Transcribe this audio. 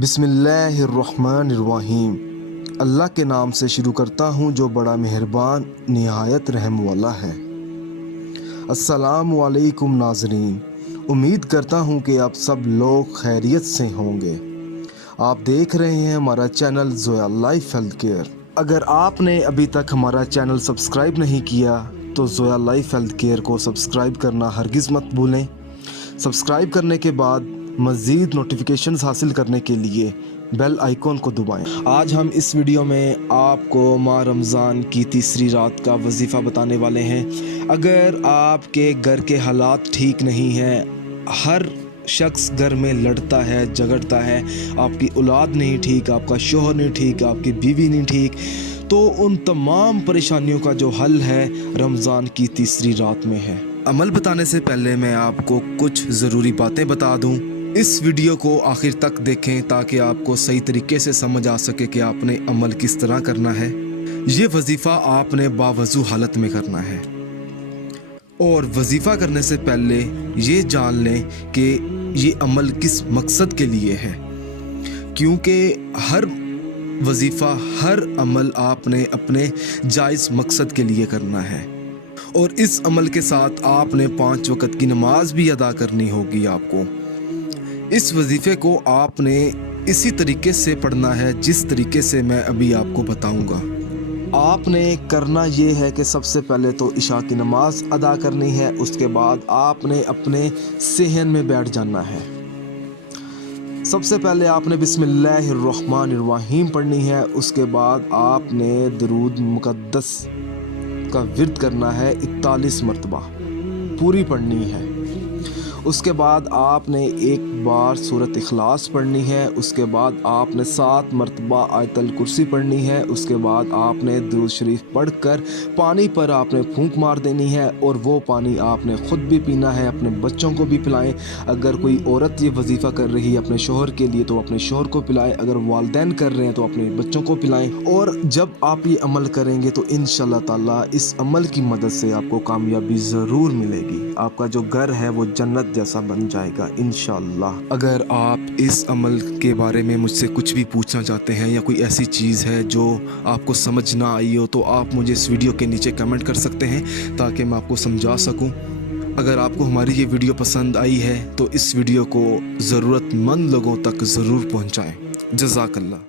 बिस्मिल्लाहिर्रहमानिर्रहीम। अल्लाह के नाम से शुरू करता हूँ जो बड़ा मेहरबान निहायत रहम वाला है। अस्सलामु अलैकुम नाज़रीन, उम्मीद करता हूँ कि आप सब लोग खैरियत से होंगे। आप देख रहे हैं हमारा channel Zoya life health care. अगर आपने अभी तक हमारा चैनल सब्सक्राइब नहीं किया तो ज़ोया लाइफ हेल्थ केयर को सब्सक्राइब करना हरगिज़ मत भूलें। सब्सक्राइब करने के बाद मज़ीद नोटिफिकेशंस हासिल करने के लिए बेल आइकॉन को दबाएं। आज हम इस वीडियो में आपको माह रमज़ान की तीसरी रात का वजीफ़ा बताने वाले हैं। अगर आपके घर के हालात ठीक नहीं हैं, हर शख्स घर में लड़ता है, झगड़ता है, आपकी औलाद नहीं ठीक, आपका शोहर नहीं ठीक, आपकी बीवी नहीं ठीक, तो उन तमाम परेशानियों का जो हल है रमज़ान की तीसरी रात में है। अमल बताने से पहले मैं आपको कुछ ज़रूरी बातें बता दूं। इस वीडियो को आखिर तक देखें ताकि आपको सही तरीके से समझ आ सके कि आपने अमल किस तरह करना है। ये वजीफ़ा आपने बावजू हालत में करना है और वजीफ़ा करने से पहले ये जान लें कि ये अमल किस मकसद के लिए है, क्योंकि हर वजीफ़ा, हर अमल आपने अपने जायज़ मकसद के लिए करना है और इस अमल के साथ आपने 5 वक़्त की नमाज भी अदा करनी होगी। आपको इस वजीफ़े को आपने इसी तरीके से पढ़ना है जिस तरीके से मैं अभी आपको बताऊंगा। आपने करना ये है कि सबसे पहले तो इशा की नमाज अदा करनी है, उसके बाद आपने अपने सेहन में बैठ जाना है। सबसे पहले आपने बिस्मिल्लाहिर्रहमानिर्रहीम पढ़नी है, उसके बाद आपने दरूद मुक़द्दस का विर्द करना है 41 मरतबा पूरी पढ़नी है। उसके बाद आपने एक बार सूरत इखलास पढ़नी है, उसके बाद आपने 7 मरतबा आयतल कुर्सी पढ़नी है, उसके बाद आपने दुरूद शरीफ पढ़कर पानी पर आपने फूंक मार देनी है और वो पानी आपने ख़ुद भी पीना है, अपने बच्चों को भी पिलाएं। अगर कोई औरत ये वजीफ़ा कर रही है अपने शोहर के लिए तो अपने शोहर को पिलाएं, अगर वालिदैन कर रहे हैं तो अपने बच्चों को पिलाएं। और जब आप ये अमल करेंगे तो इंशाअल्लाह ताला इस अमल की मदद से आपको कामयाबी ज़रूर मिलेगी। आपका जो घर है वो जन्नत जैसा बन जाएगा इंशाअल्लाह। अगर आप इस अमल के बारे में मुझसे कुछ भी पूछना चाहते हैं या कोई ऐसी चीज़ है जो आपको समझ ना आई हो तो आप मुझे इस वीडियो के नीचे कमेंट कर सकते हैं ताकि मैं आपको समझा सकूं। अगर आपको हमारी ये वीडियो पसंद आई है तो इस वीडियो को ज़रूरतमंद लोगों तक ज़रूर पहुंचाएं। जज़ाकल्लाह।